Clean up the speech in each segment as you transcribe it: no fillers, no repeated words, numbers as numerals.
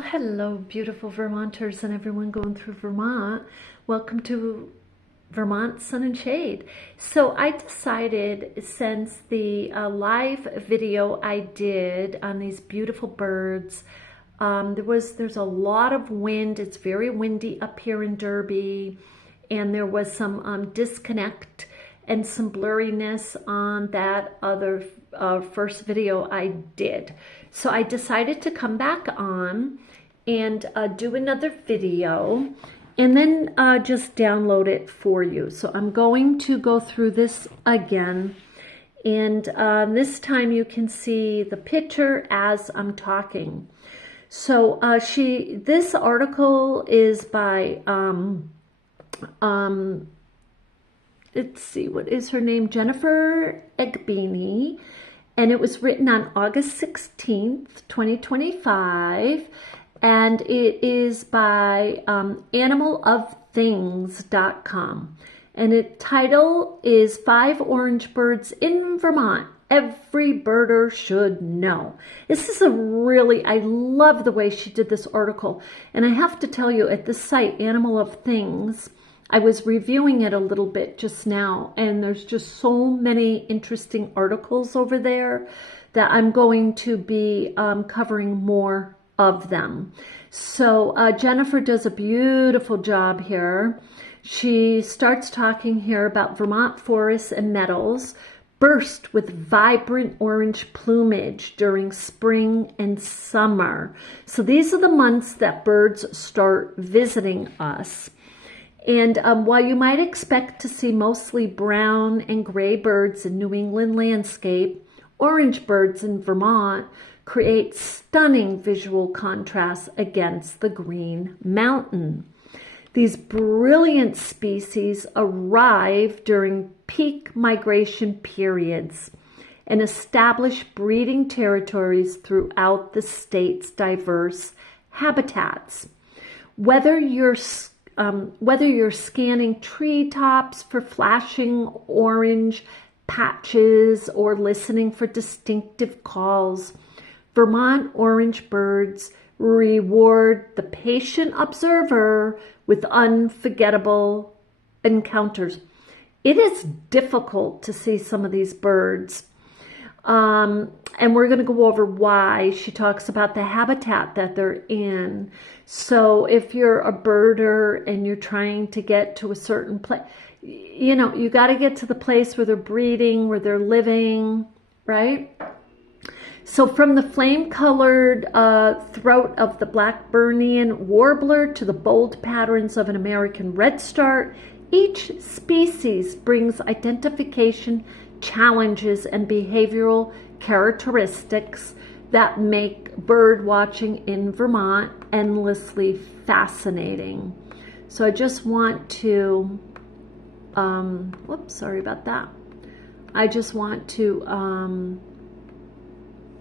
Well, hello, beautiful Vermonters and everyone going through Vermont. Welcome to Vermont Sun and Shade. So I decided, since the live video I did on these beautiful birds, there's a lot of wind. It's very windy up here in Derby, and there was some disconnect and some blurriness on that other first video I did. So I decided to come back on and do another video and then just download it for you. So I'm going to go through this again, and this time you can see the picture as I'm talking. So this article is by let's see, what is her name? Jennifer Egbini. And it was written on August 16th, 2025. And it is by animalofthings.com. And the title is 5 Orange Birds in Vermont Every Birder Should Know. This is I love the way she did this article. And I have to tell you, at this site, Animal of Things, I was reviewing it a little bit just now, and there's just so many interesting articles over there that I'm going to be covering more of them. So Jennifer does a beautiful job here. She starts talking here about Vermont forests and meadows burst with vibrant orange plumage during spring and summer. So these are the months that birds start visiting us. And while you might expect to see mostly brown and gray birds in New England landscape, orange birds in Vermont create stunning visual contrasts against the Green Mountain. These brilliant species arrive during peak migration periods and establish breeding territories throughout the state's diverse habitats. Whether you're scanning treetops for flashing orange patches or listening for distinctive calls, Vermont orange birds reward the patient observer with unforgettable encounters. It is difficult to see some of these birds. And we're going to go over why. She talks about the habitat that they're in. So if you're a birder and you're trying to get to a certain place, you got to get to the place where they're breeding, where they're living, right? So from the flame-colored throat of the Blackburnian warbler to the bold patterns of an American redstart, each species brings identification challenges and behavioral characteristics that make bird watching in Vermont endlessly fascinating. So I just want to, whoops, sorry about that. I just want to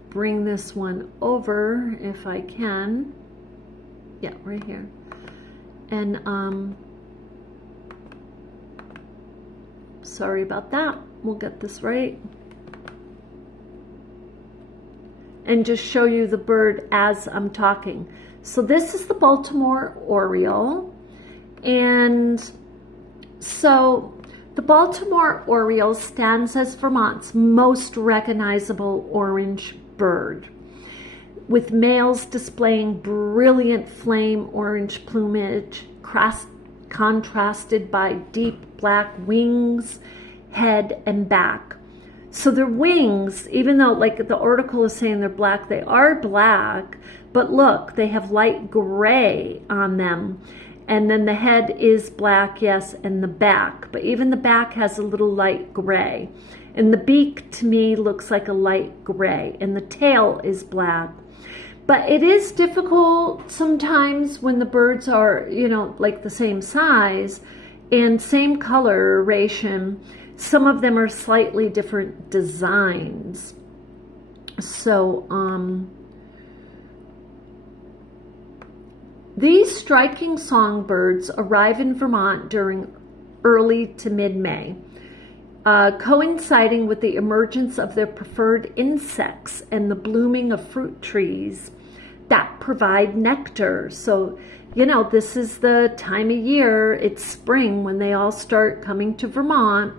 bring this one over if I can. Yeah, right here. And sorry about that. We'll get this right. And just show you the bird as I'm talking. So this is the Baltimore Oriole. And so the Baltimore Oriole stands as Vermont's most recognizable orange bird, with males displaying brilliant flame orange plumage contrasted by deep black wings, head, and back. So their wings, even though like the article is saying they're black, they are black, but look, they have light gray on them. And then the head is black, yes, and the back, but even the back has a little light gray. And the beak to me looks like a light gray, and the tail is black. But it is difficult sometimes when the birds are, like the same size and same coloration. Some of them are slightly different designs. So these striking songbirds arrive in Vermont during early to mid-May, coinciding with the emergence of their preferred insects and the blooming of fruit trees. that provide nectar. So, you know, this is the time of year, it's spring, when they all start coming to Vermont.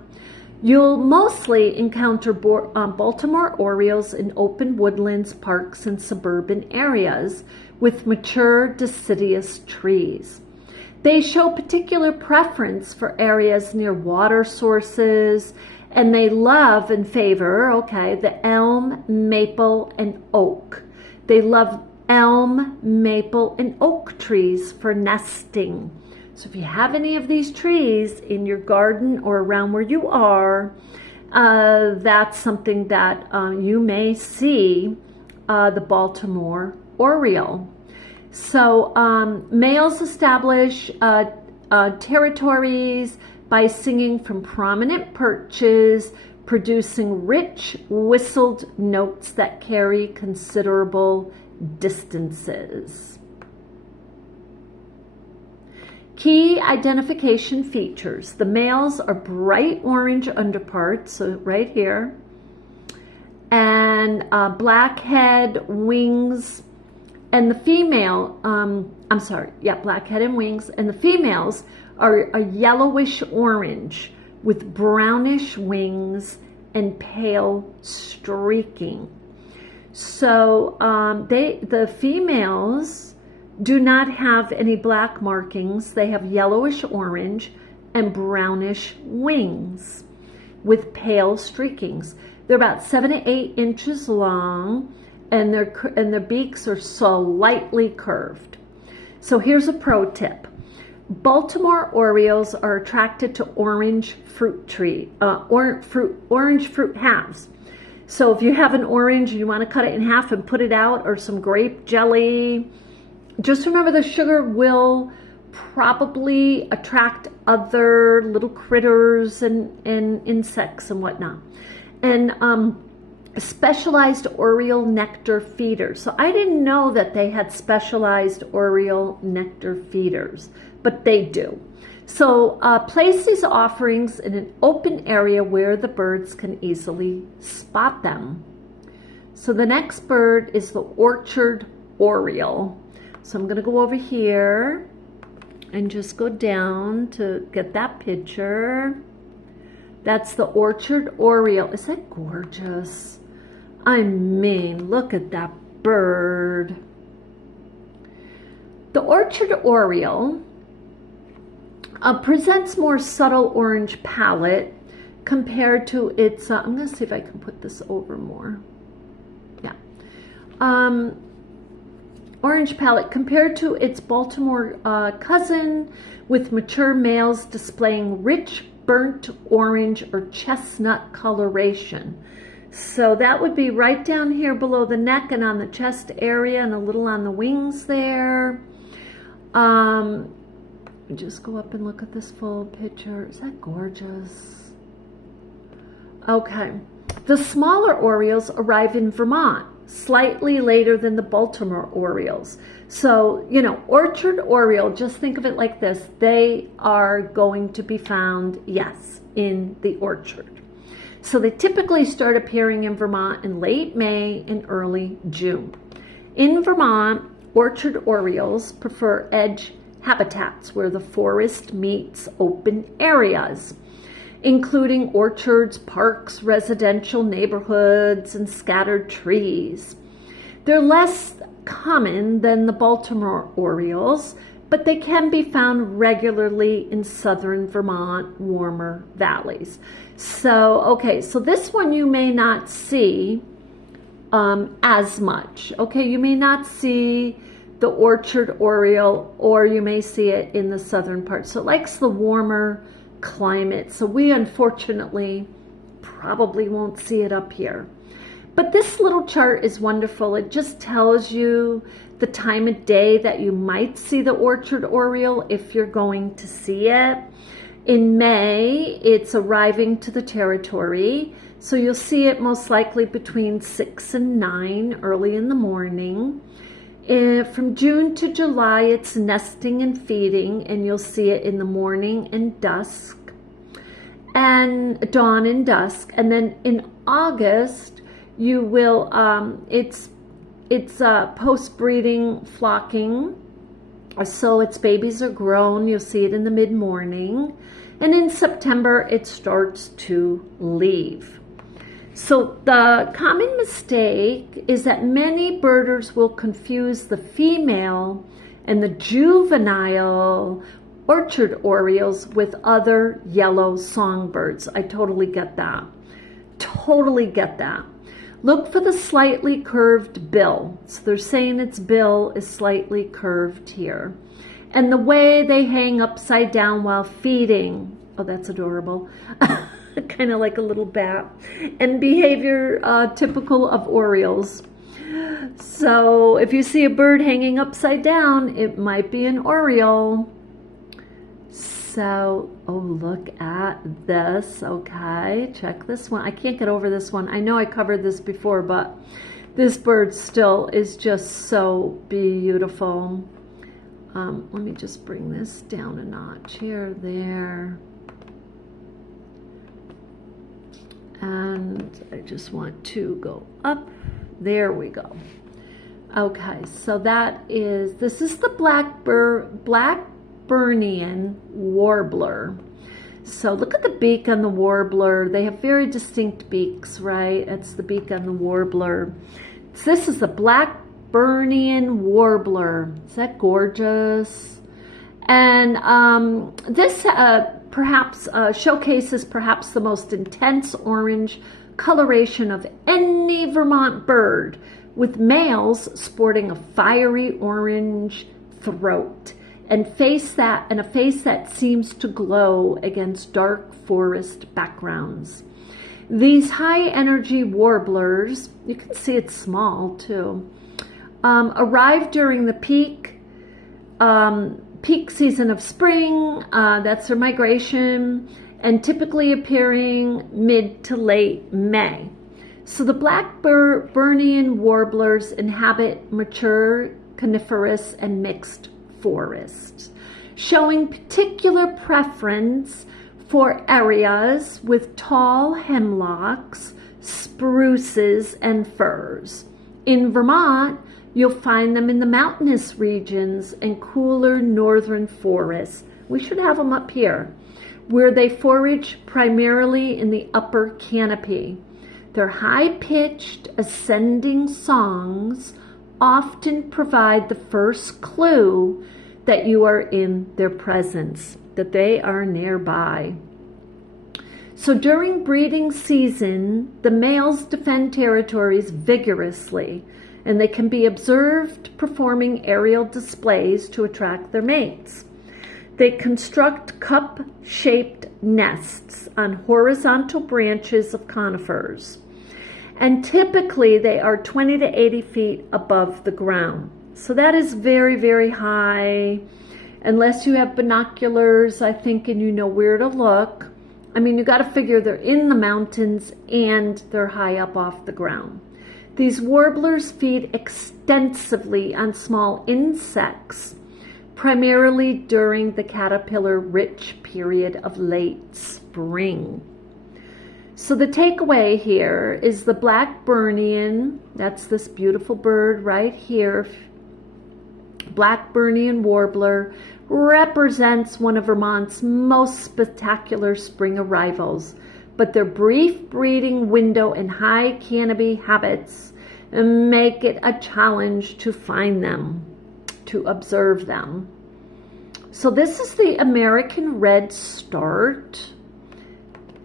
You'll mostly encounter Baltimore orioles in open woodlands, parks, and suburban areas with mature deciduous trees. They show particular preference for areas near water sources, and they love and favor, okay, the elm, maple, and oak. They love elm, maple, and oak trees for nesting. So if you have any of these trees in your garden or around where you are, that's something that you may see the Baltimore oriole. So males establish territories by singing from prominent perches, producing rich whistled notes that carry considerable distances. Key identification features. The males are bright orange underparts, so right here, and black head, wings, and the female, black head and wings, and the females are a yellowish orange with brownish wings and pale streaking. So the females do not have any black markings. They have yellowish orange and brownish wings with pale streakings. They're about 7 to 8 inches long, and their beaks are slightly curved. So here's a pro tip. Baltimore orioles are attracted to orange fruit halves. So if you have an orange and you want to cut it in half and put it out, or some grape jelly, just remember the sugar will probably attract other little critters and insects and whatnot. And specialized oriole nectar feeders. So I didn't know that they had specialized oriole nectar feeders, but they do. So place these offerings in an open area where the birds can easily spot them. So the next bird is the orchard oriole. So I'm going to go over here and just go down to get that picture. That's the orchard oriole. Is that gorgeous? I mean, look at that bird. The orchard oriole presents more subtle orange palette compared to its, I'm going to see if I can put this over more. Yeah. Orange palette compared to its Baltimore cousin, with mature males displaying rich burnt orange or chestnut coloration. So that would be right down here below the neck and on the chest area and a little on the wings there. Just go up and look at this full picture. Is that gorgeous? Okay. The smaller orioles arrive in Vermont slightly later than the Baltimore orioles. So, you know, orchard oriole, just think of it like this. They are going to be found, yes, in the orchard. So they typically start appearing in Vermont in late May and early June. In Vermont, orchard orioles prefer edge habitats where the forest meets open areas, including orchards, parks, residential neighborhoods, and scattered trees. They're less common than the Baltimore orioles, but they can be found regularly in southern Vermont, warmer valleys. So, okay, so this one you may not see as much. Okay, you may not see the orchard oriole, or you may see it in the southern part. So it likes the warmer climate. So we unfortunately probably won't see it up here. But this little chart is wonderful. It just tells you the time of day that you might see the orchard oriole if you're going to see it. In May, it's arriving to the territory. So you'll see it most likely between 6 and 9 early in the morning. From June to July, it's nesting and feeding, and you'll see it in the morning and dusk, and dawn and dusk. And then in August, you will, it's it's post-breeding flocking. So its babies are grown. You'll see it in the mid-morning. And in September, it starts to leave. So the common mistake is that many birders will confuse the female and the juvenile orchard orioles with other yellow songbirds. I totally get that. Totally get that. Look for the slightly curved bill. So they're saying its bill is slightly curved here. And the way they hang upside down while feeding. Oh, that's adorable. Kind of like a little bat. And behavior typical of orioles. So if you see a bird hanging upside down, it might be an oriole. So, oh, look at this. Okay, check this one. I can't get over this one. I know I covered this before, but this bird still is just so beautiful. Let me just bring this down a notch here, there. And I just want to go up. There we go. Okay, so this is the Blackburnian warbler. So look at the beak on the warbler. They have very distinct beaks, right? That's the beak on the warbler. So this is the Blackburnian warbler. Is that gorgeous? And this perhaps showcases perhaps the most intense orange coloration of any Vermont bird, with males sporting a fiery orange throat and a face that seems to glow against dark forest backgrounds. These high energy warblers, you can see it's small too, arrive during the peak season of spring. That's their migration, and typically appearing mid to late May. So the Blackburnian warblers inhabit mature coniferous and mixed forests, showing particular preference for areas with tall hemlocks, spruces, and firs. In Vermont, you'll find them in the mountainous regions and cooler northern forests. We should have them up here, where they forage primarily in the upper canopy. Their high-pitched ascending songs often provide the first clue that you are in their presence, that they are nearby. So during breeding season, the males defend territories vigorously, and they can be observed performing aerial displays to attract their mates. They construct cup-shaped nests on horizontal branches of conifers, and typically they are 20 to 80 feet above the ground. So that is very, very high, unless you have binoculars, I think, and you know where to look. I mean, you got to figure they're in the mountains and they're high up off the ground. These warblers feed extensively on small insects, primarily during the caterpillar-rich period of late spring. So the takeaway here is the Blackburnian, that's this beautiful bird right here, Blackburnian warbler, represents one of Vermont's most spectacular spring arrivals, but their brief breeding window and high canopy habits make it a challenge to find them, to observe them. So this is the American red start,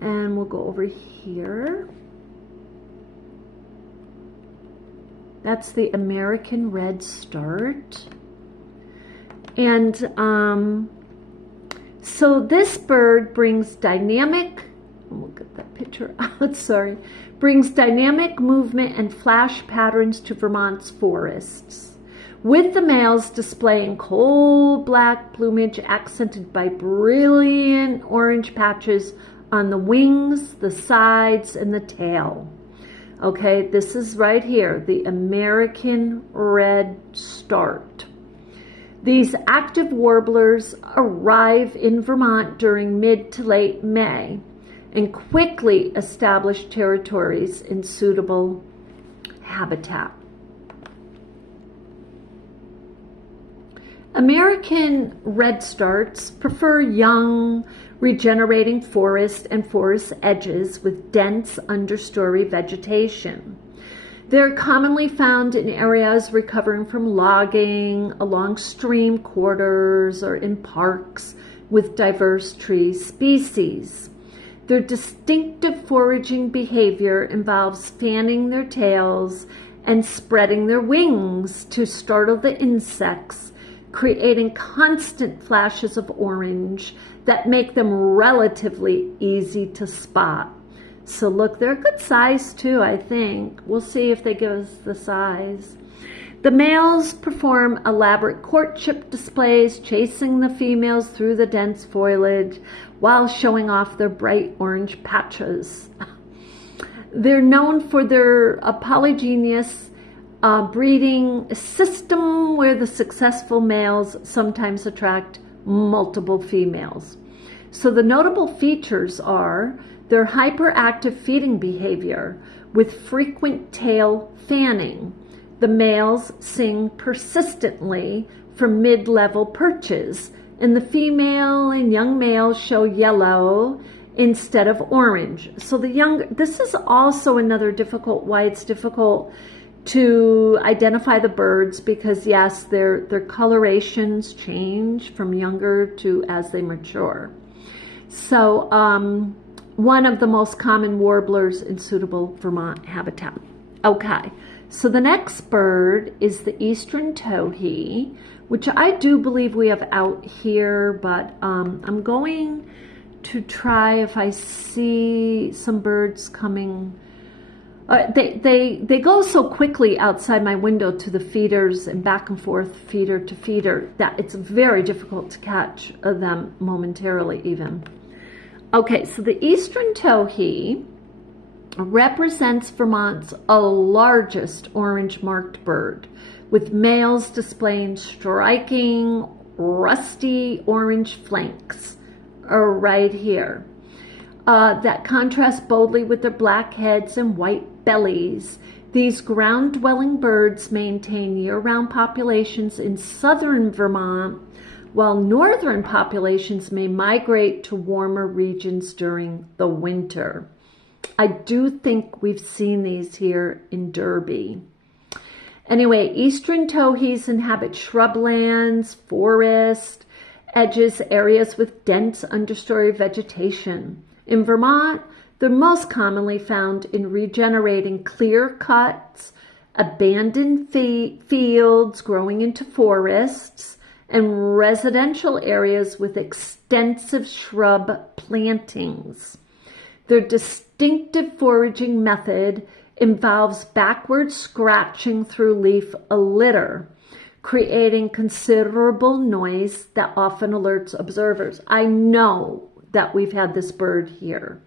and we'll go over here. That's the American red start. And so this bird brings dynamic, we'll get that picture out, sorry, brings dynamic movement and flash patterns to Vermont's forests, with the males displaying coal black plumage accented by brilliant orange patches on the wings, the sides, and the tail. Okay, this is right here, the American red start. These active warblers arrive in Vermont during mid to late May and quickly establish territories in suitable habitat. American redstarts prefer young, regenerating forest and forest edges with dense understory vegetation. They're commonly found in areas recovering from logging, along stream corridors, or in parks with diverse tree species. Their distinctive foraging behavior involves fanning their tails and spreading their wings to startle the insects, creating constant flashes of orange that make them relatively easy to spot. So look, they're a good size too, I think. We'll see if they give us the size. The males perform elaborate courtship displays, chasing the females through the dense foliage while showing off their bright orange patches. They're known for their polygynous breeding system where the successful males sometimes attract multiple females. So the notable features are their hyperactive feeding behavior with frequent tail fanning. The males sing persistently from mid-level perches, and the female and young males show yellow instead of orange. So this is also another why it's difficult to identify the birds, because yes, their colorations change from younger to as they mature. So one of the most common warblers in suitable Vermont habitat. Okay, so the next bird is the eastern towhee, which I do believe we have out here, but I'm going to try if I see some birds coming. They go so quickly outside my window to the feeders and back and forth, feeder to feeder, that it's very difficult to catch them momentarily even. Okay, so the eastern towhee represents Vermont's largest orange-marked bird, with males displaying striking rusty orange flanks right here. That contrast boldly with their black heads and white bellies. These ground-dwelling birds maintain year-round populations in southern Vermont, while northern populations may migrate to warmer regions during the winter. I do think we've seen these here in Derby. Anyway, eastern towhees inhabit shrublands, forest edges, areas with dense understory vegetation. In Vermont, they're most commonly found in regenerating clear cuts, abandoned fields growing into forests, and residential areas with extensive shrub plantings. Their distinctive foraging method involves backward scratching through leaf litter, creating considerable noise that often alerts observers. I know that we've had this bird here.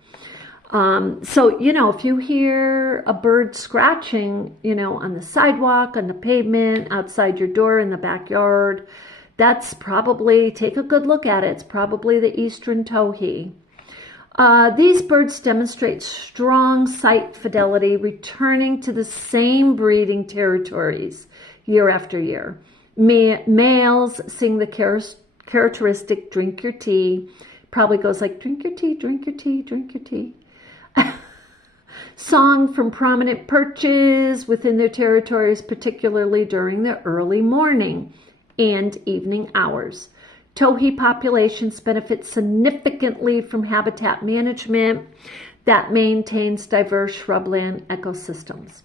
So, if you hear a bird scratching, on the sidewalk, on the pavement, outside your door, in the backyard, that's probably, take a good look at it, it's probably the eastern towhee. These birds demonstrate strong site fidelity, returning to the same breeding territories year after year. Males sing the characteristic drink your tea, probably goes like drink your tea, drink your tea, drink your tea. Song from prominent perches within their territories, particularly during the early morning and evening hours. Towhee populations benefit significantly from habitat management that maintains diverse shrubland ecosystems.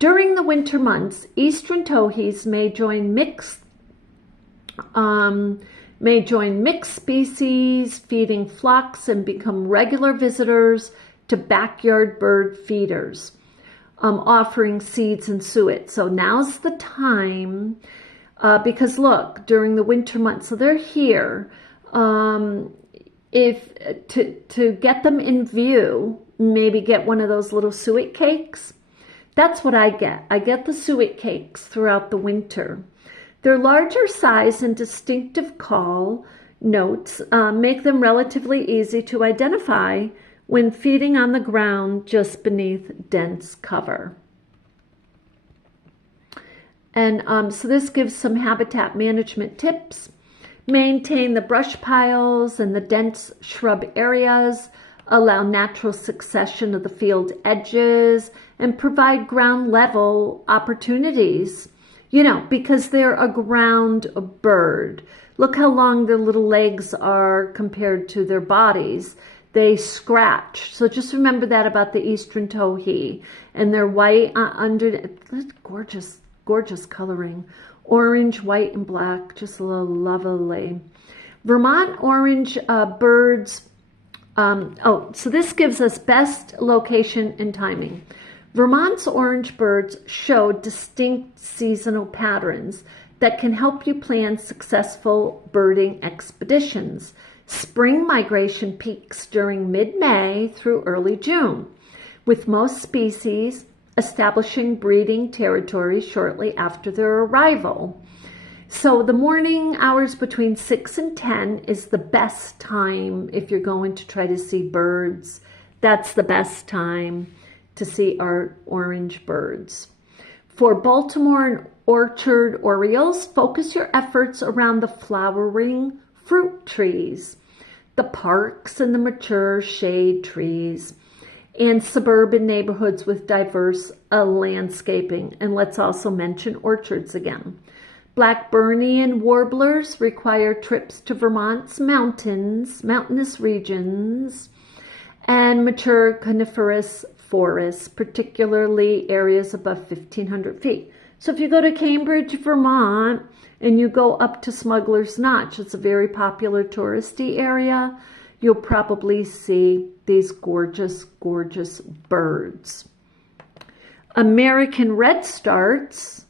During the winter months, eastern towhees may join mixed species, feeding flocks, and become regular visitors to backyard bird feeders, offering seeds and suet. So now's the time, because look, during the winter months, so they're here. If to get them in view, maybe get one of those little suet cakes. That's what I get. I get the suet cakes throughout the winter. Their larger size and distinctive call notes make them relatively easy to identify when feeding on the ground just beneath dense cover. And so this gives some habitat management tips. Maintain the brush piles and the dense shrub areas, allow natural succession of the field edges, and provide ground level opportunities, because they're a ground bird. Look how long their little legs are compared to their bodies. They scratch. So just remember that about the eastern towhee. And they're white under, gorgeous, gorgeous coloring. Orange, white, and black, just lovely. Vermont orange birds. So this gives us best location and timing. Vermont's orange birds show distinct seasonal patterns that can help you plan successful birding expeditions. Spring migration peaks during mid-May through early June, with most species establishing breeding territory shortly after their arrival. So the morning hours between 6 and 10 is the best time if you're going to try to see birds. That's the best time to see our orange birds. For Baltimore and orchard orioles, focus your efforts around the flowering fruit trees, the parks and the mature shade trees, and suburban neighborhoods with diverse landscaping. And let's also mention orchards again. Blackburnian warblers require trips to Vermont's mountainous regions, and mature coniferous forests, particularly areas above 1,500 feet. So if you go to Cambridge, Vermont, and you go up to Smuggler's Notch, it's a very popular touristy area, you'll probably see these gorgeous, gorgeous birds. American redstarts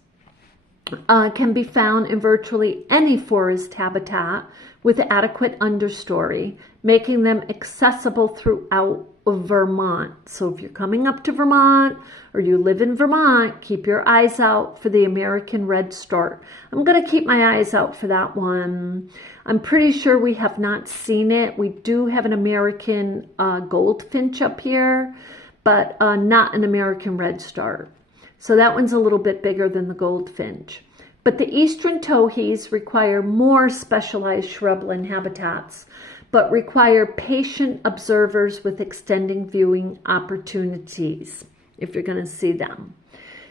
can be found in virtually any forest habitat with adequate understory, making them accessible throughout Vermont. So if you're coming up to Vermont or you live in Vermont, keep your eyes out for the American redstart. I'm going to keep my eyes out for that one. I'm pretty sure we have not seen it. We do have an American goldfinch up here, but not an American redstart. So that one's a little bit bigger than the goldfinch. But the eastern towhees require more specialized shrubland habitats, but require patient observers with extending viewing opportunities if you're going to see them.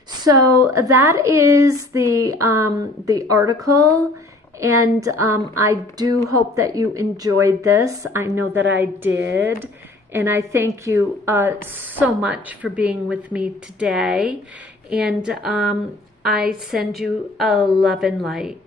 So that is the article, and I do hope that you enjoyed this. I know that I did, and I thank you so much for being with me today, and I send you a love and light.